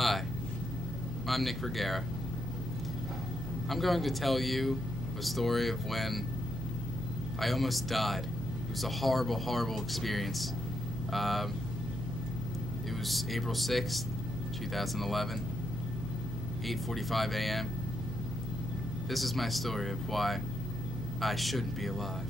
Hi, I'm Nick Vergera. I'm going to tell you a story of when I almost died. It was a horrible, horrible experience. It was April 6th, 2011, 8:45 a.m. This is my story of why I shouldn't be alive.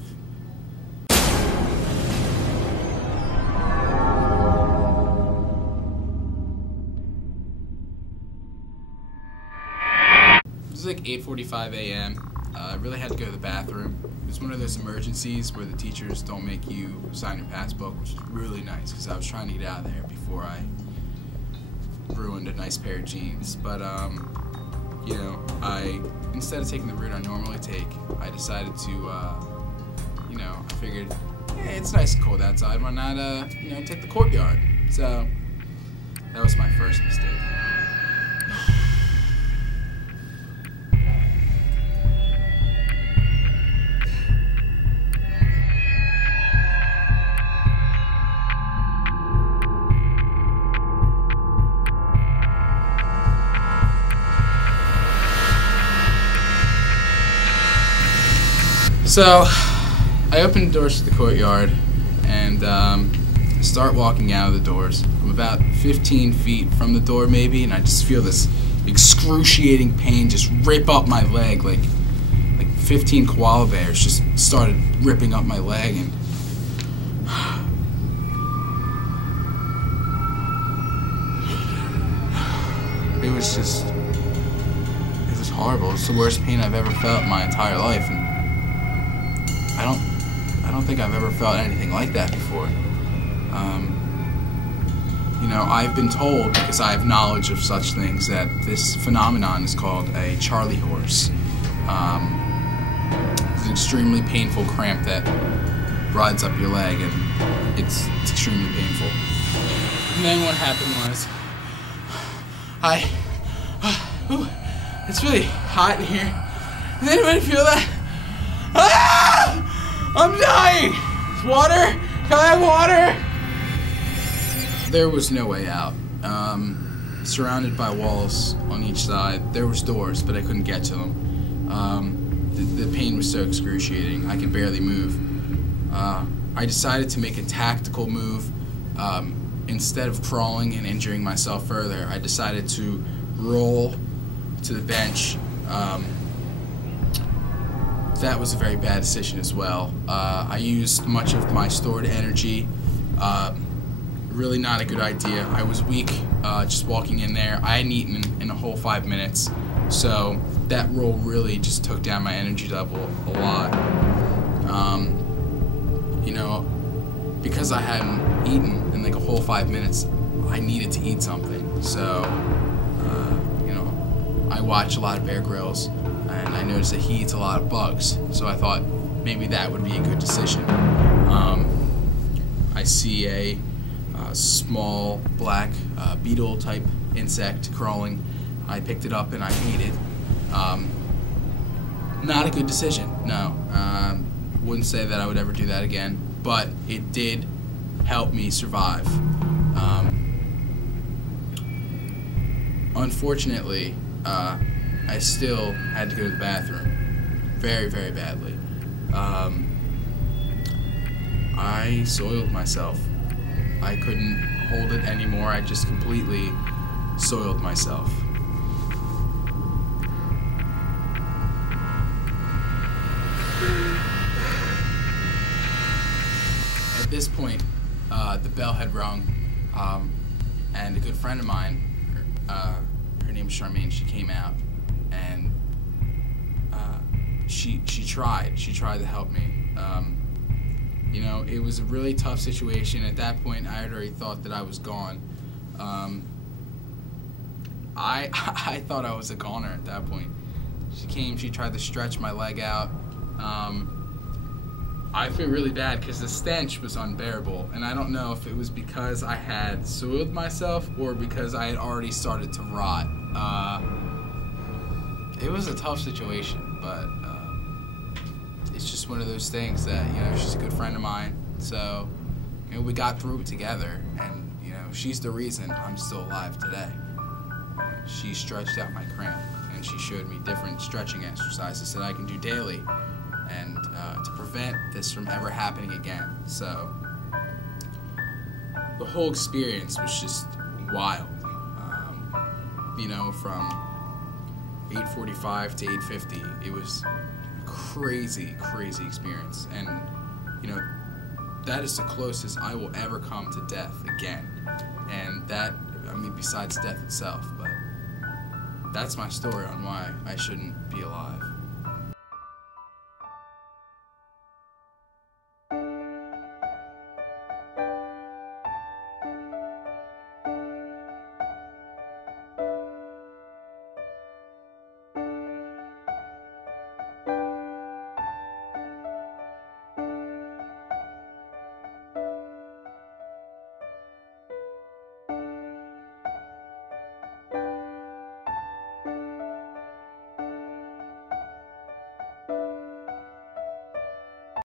It was like 8:45 a.m. I really had to go to the bathroom. It was one of those emergencies where the teachers don't make you sign your pass book, which is really nice because I was trying to get out of there before I ruined a nice pair of jeans. But you know, instead of taking the route I normally take, I decided to I figured, hey, it's nice and cold outside, why not take the courtyard? So that was my first mistake. So, I open the doors to the courtyard and start walking out of the doors. I'm about 15 feet from the door maybe, and I just feel this excruciating pain just rip up my leg, like 15 koala bears just started ripping up my leg, and it was horrible. It's the worst pain I've ever felt in my entire life, and I don't think I've ever felt anything like that before. I've been told, because I have knowledge of such things, that this phenomenon is called a Charlie horse. It's an extremely painful cramp that rides up your leg, and it's extremely painful. And then what happened was, it's really hot in here. Does anybody feel that? Ah! I'm dying! Water? Can I have water? There was no way out. Surrounded by walls on each side. There was doors, but I couldn't get to them. The pain was so excruciating, I could barely move. I decided to make a tactical move. Instead of crawling and injuring myself further, I decided to roll to the bench. That was a very bad decision as well. I used much of my stored energy. Really not a good idea. I was weak just walking in there. I hadn't eaten in a whole 5 minutes, so that roll really just took down my energy level a lot. Because I hadn't eaten in like a whole 5 minutes, I needed to eat something. So, I watch a lot of Bear Grylls, and I noticed that he eats a lot of bugs, so I thought maybe that would be a good decision. I see a small black beetle type insect crawling. I picked it up and I ate it. Not a good decision, no. Wouldn't say that I would ever do that again, but it did help me survive. Unfortunately, I still had to go to the bathroom very, very badly. I soiled myself. I couldn't hold it anymore. I just completely soiled myself. At this point, the bell had rung, and a good friend of mine, her name is Charmaine, she came out, and she tried to help me. It was a really tough situation. At that point, I had already thought that I was gone. I thought I was a goner at that point. She came, she tried to stretch my leg out. I feel really bad because the stench was unbearable, and I don't know if it was because I had soiled myself or because I had already started to rot. It was a tough situation, but it's just one of those things that, she's a good friend of mine, so, we got through it together, and, she's the reason I'm still alive today. she stretched out my cramp, and she showed me different stretching exercises that I can do daily, and to prevent this from ever happening again. So the whole experience was just wild. From 8:45 to 8:50, it was a crazy experience, and that is the closest I will ever come to death again. And that, besides death itself, but that's my story on why I shouldn't be alive.